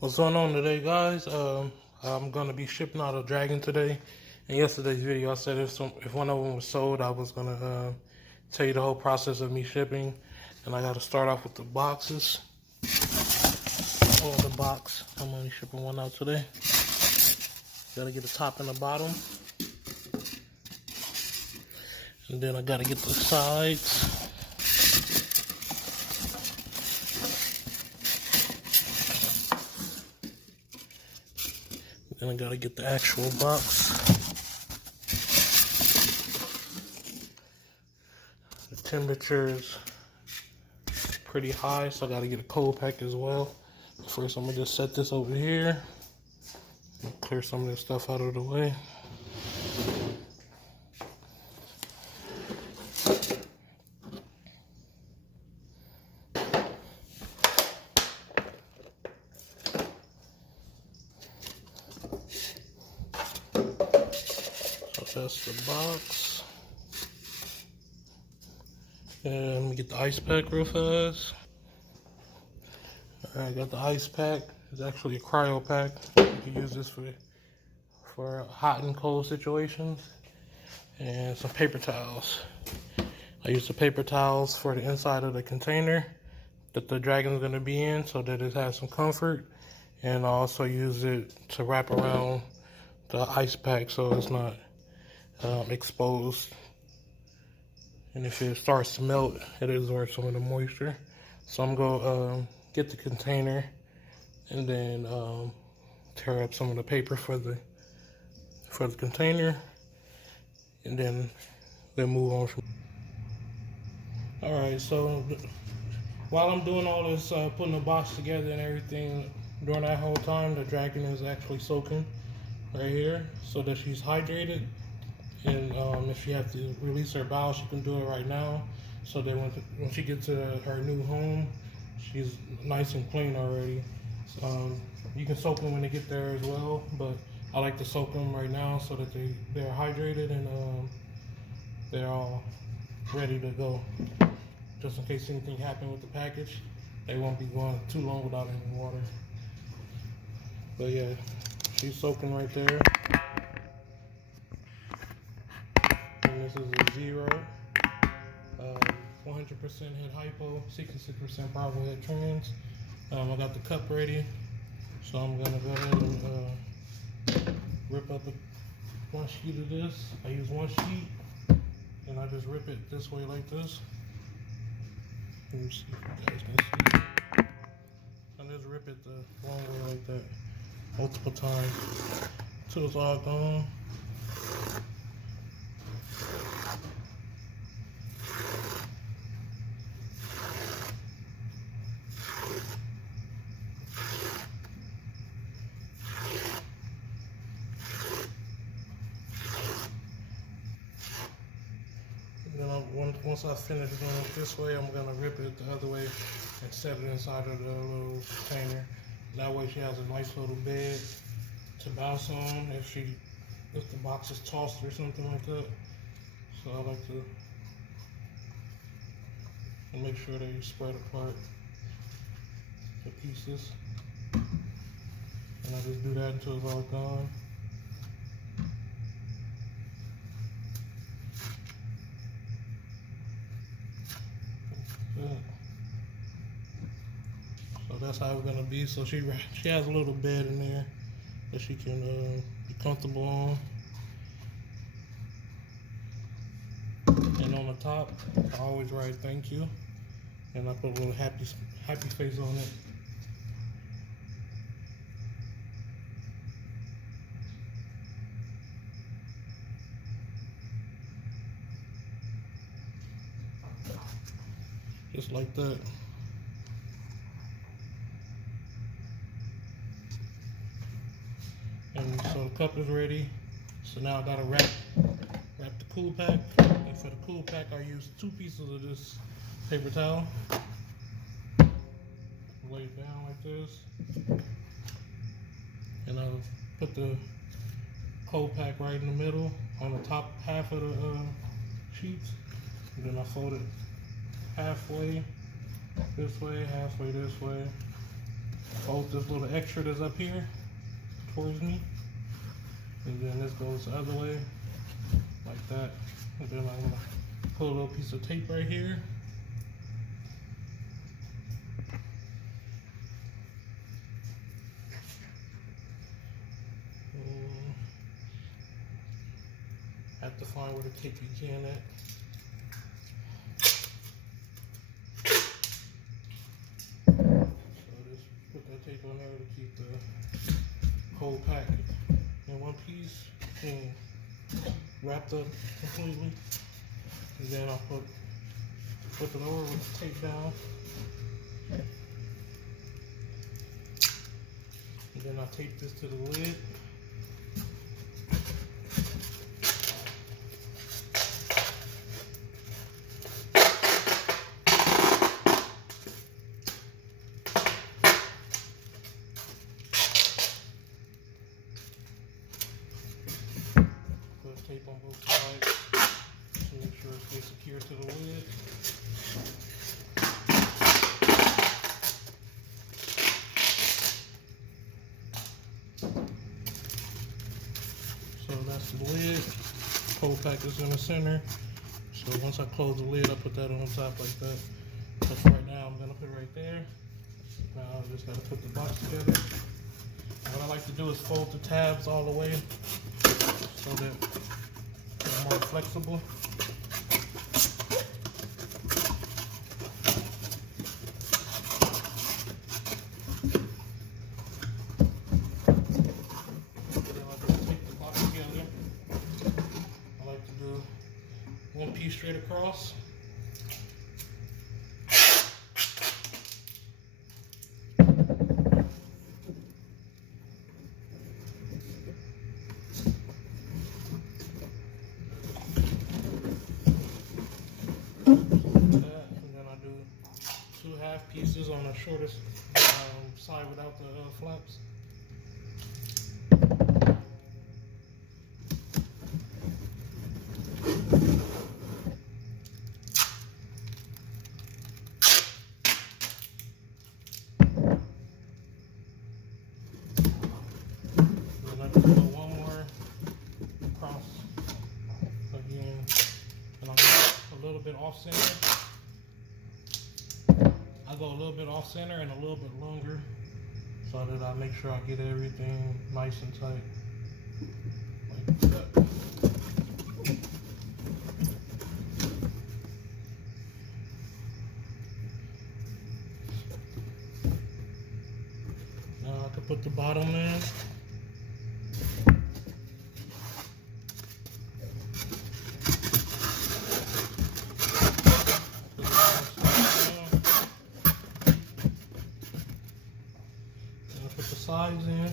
What's going on today, guys? I'm gonna be shipping out a Dragon today. In yesterday's video, I said if one of them was sold, I was gonna tell you the whole process of me shipping. And I gotta start off with the boxes. Or the box. I'm only shipping one out today. Gotta get the top and the bottom. And then I gotta get the sides. Then I gotta get the actual box. The temperature is pretty high, so I gotta get a cold pack as well. First, I'm gonna just set this over here and clear some of this stuff out of the way. So that's the box. And let me get the ice pack real fast. Alright, I got the ice pack. It's actually a cryo pack. You can use this for hot and cold situations. And some paper towels. I use the paper towels for the inside of the container that the Dragon's going to be in so that it has some comfort. And I also use it to wrap around the ice pack so it's not exposed. And if it starts to melt, it absorbs some of the moisture. So I'm going to get the container and then tear up some of the paper for the container, and then move on from. All right, so while I'm doing all this, putting the box together and everything, during that whole time, the Dragon is actually soaking right here so that she's hydrated. And if she has to release her bowels, she can do it right now, so that when she gets to her new home, she's nice and clean already. You can soak them when they get there as well, but I like to soak them right now so that they're hydrated and they're all ready to go. Just in case anything happened with the package, they won't be going too long without any water. But yeah, she's soaking right there. And this is a 0, 100% head hypo, 66% probable head trans. I got the cup ready, so I'm gonna go ahead and rip up one sheet of this. I use one sheet, and I just rip it this way like this. Let me see if you guys can see. I just rip it the long way like that, multiple times, until it's all gone. Once I finish doing it this way, I'm gonna rip it the other way and set it inside of the little container. That way she has a nice little bed to bounce on if the box is tossed or something like that. So I like to make sure they spread apart the pieces. And I just do that until it's all gone. So that's how it's gonna be. So she has a little bed in there that she can be comfortable on. And on the top, I always write thank you, and I put a little happy face on it. Just like that. And so the cup is ready. So now I gotta wrap the cool pack. And for the cool pack, I use 2 pieces of this paper towel. Lay it down like this. And I'll put the cold pack right in the middle on the top half of the sheets. And then I fold it halfway this way, halfway this way. fold this little extra that's up here towards me, and then this goes the other way like that. And then I'm gonna put a little piece of tape right here. Have to find where the tape began at. So just put that tape on there to keep the whole packet in one piece and wrapped up completely. And then I'll flip it over with the tape down. And then I'll tape this to the lid. Tape on both sides to make sure it stays secure to the lid. So that's the lid. Whole pack is in the center. So once I close the lid, I put that on top like that. So for right now, I'm gonna put it right there. Now I just gotta put the box together. And what I like to do is fold the tabs all the way so that they're more flexible. One piece straight across. And then I do 2 half pieces on the shortest side without the flaps. One more across again, and I'll go a little bit off center. I go a little bit off center and a little bit longer so that I make sure I get everything nice and tight. Like that. Now I can put the bottom in. Put the sides in.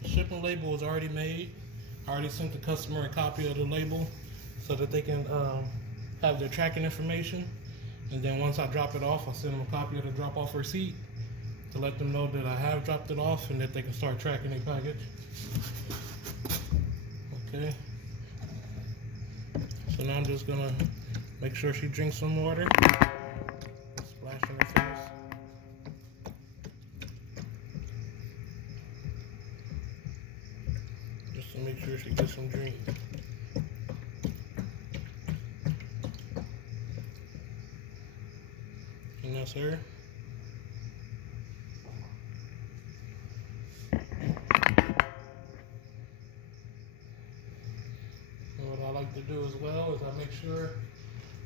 The shipping label is already made. I already sent the customer a copy of the label so that they can have their tracking information. And then once I drop it off, I'll send them a copy of the drop-off receipt to let them know that I have dropped it off and that they can start tracking their package. Okay. So now I'm just gonna make sure she drinks some water. Splash in her face. Just to make sure she gets some drink. And that's her. What I like to do as well is I make sure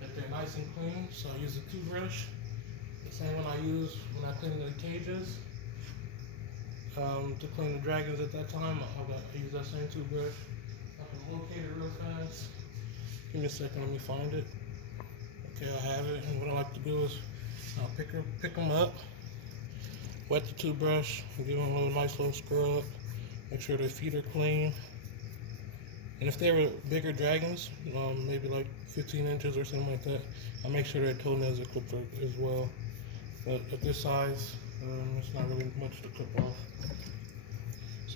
that they're nice and clean. So I use a toothbrush, the same one I use when I clean the cages. To clean the dragons at that time, I use that same toothbrush. I can locate it real fast. Give me a second, let me find it. Okay, I have it, and what I like to do is I'll pick them up, wet the toothbrush, and give them a nice little scrub. Make sure their feet are clean. And if they were bigger dragons, maybe like 15 inches or something like that, I make sure their toenails are clipped as well. But at this size, it's not really much to clip off.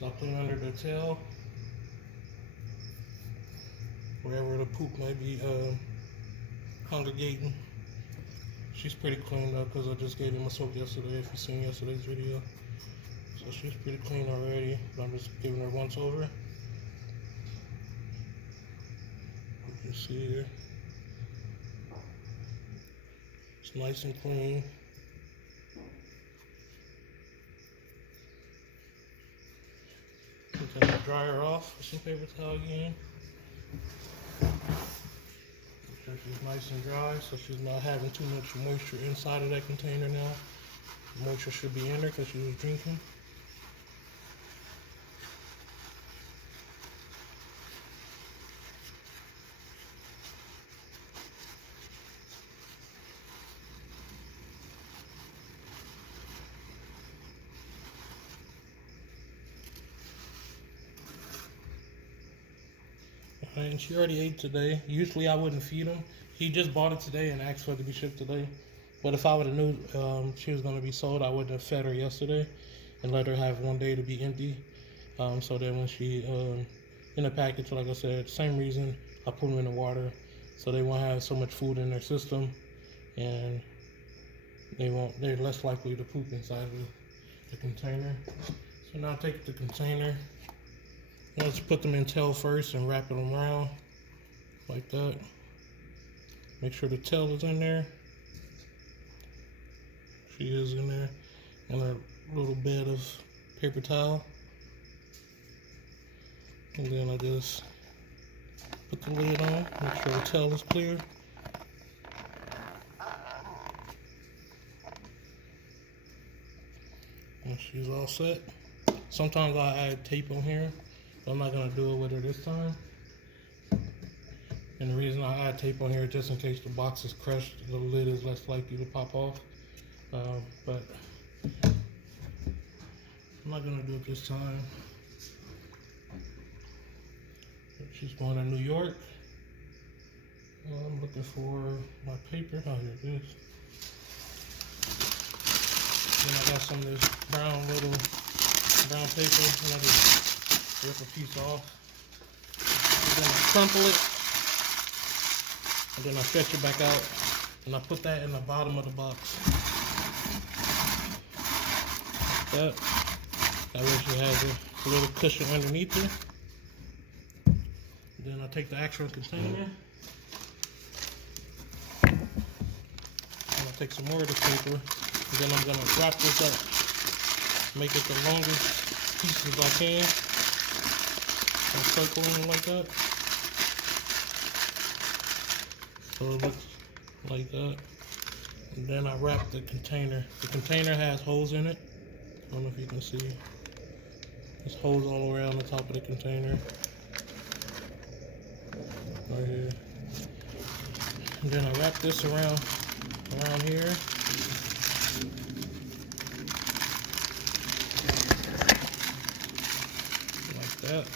So I put it under the tail, wherever the poop might be congregating. She's pretty cleaned up because I just gave him a soak yesterday, if you've seen yesterday's video. So she's pretty clean already, but I'm just giving her once over. You can see here. It's nice and clean. Then I dry her off with some paper towel again. Make sure she's nice and dry so she's not having too much moisture inside of that container now. The moisture should be in there because she was drinking. And she already ate today. Usually I wouldn't feed him. He just bought it today and asked for it to be shipped today. But if I would have knew she was going to be sold, I wouldn't have fed her yesterday and let her have one day to be empty. So then when she in the package, like I said, same reason I put them in the water, so they won't have so much food in their system, and they're less likely to poop inside of the container. So now take the container. Let's put them in tail first and wrap it around like that. Make sure the tail is in there. She is in there. And a little bed of paper towel. And then I just put the lid on, make sure the tail is clear. And she's all set. Sometimes I add tape on here. I'm not going to do it with her this time. And the reason I add tape on here is just in case the box is crushed, the lid is less likely to pop off. But I'm not going to do it this time. She's going to New York. I'm looking for my paper. Oh, here it is. Then I got some of this brown paper. And I just rip a piece off. And then I crumple it. And then I stretch it back out. And I put that in the bottom of the box. Like that. That way she has a little cushion underneath it. Then I take the actual container. And I take some more of the paper. And then I'm going to wrap this up. Make it the longest pieces I can. And circle them like that. So it looks like that. And then I wrap the container. The container has holes in it. I don't know if you can see. There's holes all around the top of the container. Right here. And then I wrap this around here. Like that.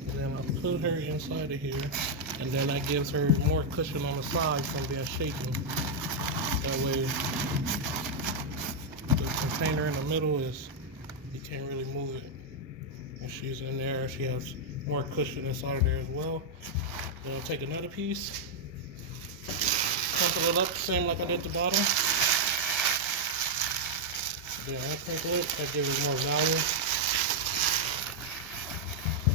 And then I put her inside of here. And then that gives her more cushion on the side from being shaken. That way the container in the middle is, you can't really move it. And she's in there, she has more cushion inside of there as well. Then I'll take another piece, crumple it up, same like I did the bottom. Then I'll crinkle it, that gives it more volume.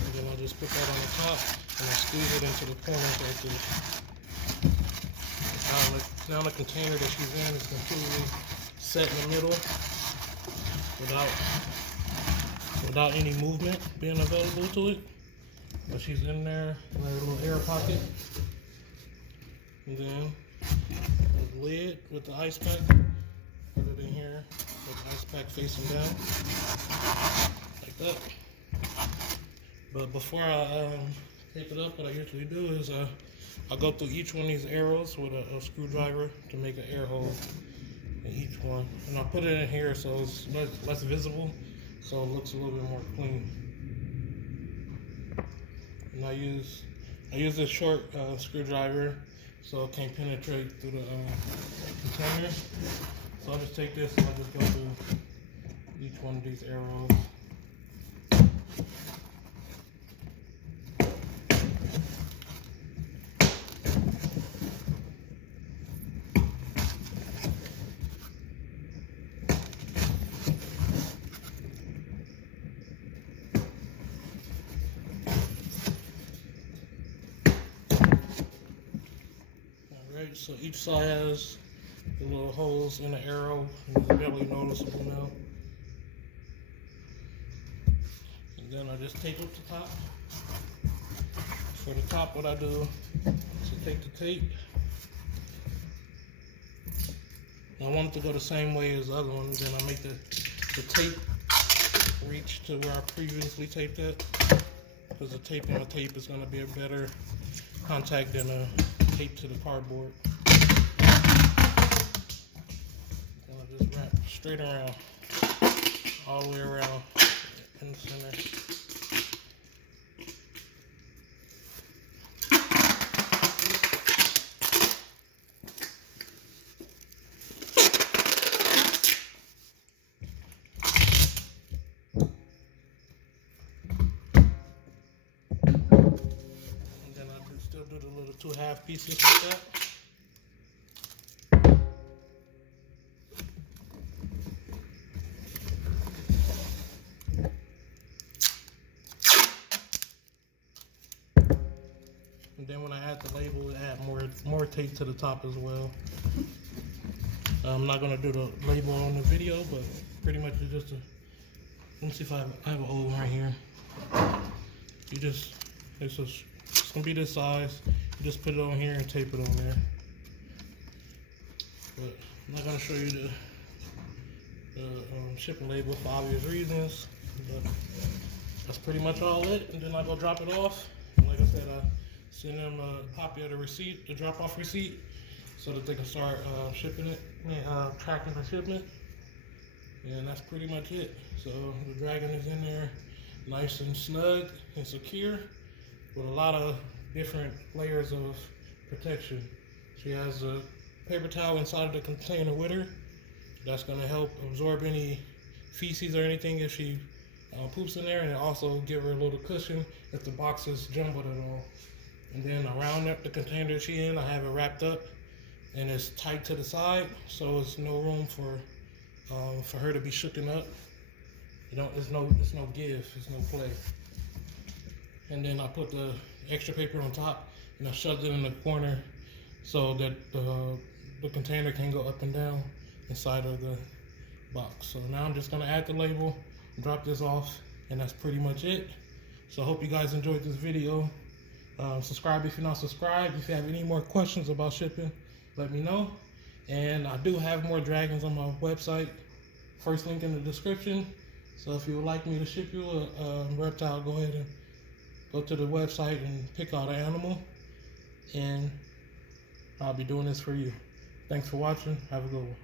And then I'll just put that on the top, and I squeeze it into the corners like this. Now the container that she's in is completely set in the middle without any movement being available to it. But she's in there in her little air pocket. And then the lid with the ice pack. Put it in here with the ice pack facing down. Like that. But before I tape it up, what I usually do is I go through each one of these arrows with a screwdriver to make an air hole in each one. And I put it in here so it's less visible, so it looks a little bit more clean. And I use this short screwdriver so it can't penetrate through the container. So I'll just take this and I'll just go through each one of these arrows. Alright, so each side has the little holes in the arrow, and it's barely noticeable now. And then I just tape up the top. For the top, what I do is take the tape. I want it to go the same way as the other one, then I make the tape reach to where I previously taped it, because the tape on the tape is going to be a better contact than a tape to the cardboard. And I just wrap straight around, all the way around in the center. Still do the little 2.5 pieces like that. And then when I add the label, add more tape to the top as well. I'm not gonna do the label on the video, but pretty much it's just a. Let me see if I have an old one right here. It's gonna be this size. You just put it on here and tape it on there. But I'm not gonna show you the shipping label for obvious reasons. But that's pretty much all it. And then I go drop it off. And like I said, I send them a copy of the receipt, the drop-off receipt, so that they can start shipping it, tracking the shipment. And that's pretty much it. So the Dragon is in there, nice and snug and secure, with a lot of different layers of protection. She has a paper towel inside of the container with her. That's going to help absorb any feces or anything if she poops in there, and also give her a little cushion if the box is jumbled at all. And then around the container she in, I have it wrapped up, and it's tight to the side, so there's no room for her to be shooken up. You know, it's no give, it's no play. And then I put the extra paper on top, and I shoved it in the corner so that the container can go up and down inside of the box. So now I'm just gonna add the label, drop this off, and that's pretty much it. So I hope you guys enjoyed this video. Subscribe if you're not subscribed. If you have any more questions about shipping, let me know. And I do have more dragons on my website. First link in the description. So if you would like me to ship you a reptile, go ahead and go to the website and pick out an animal, and I'll be doing this for you. Thanks for watching. Have a good one.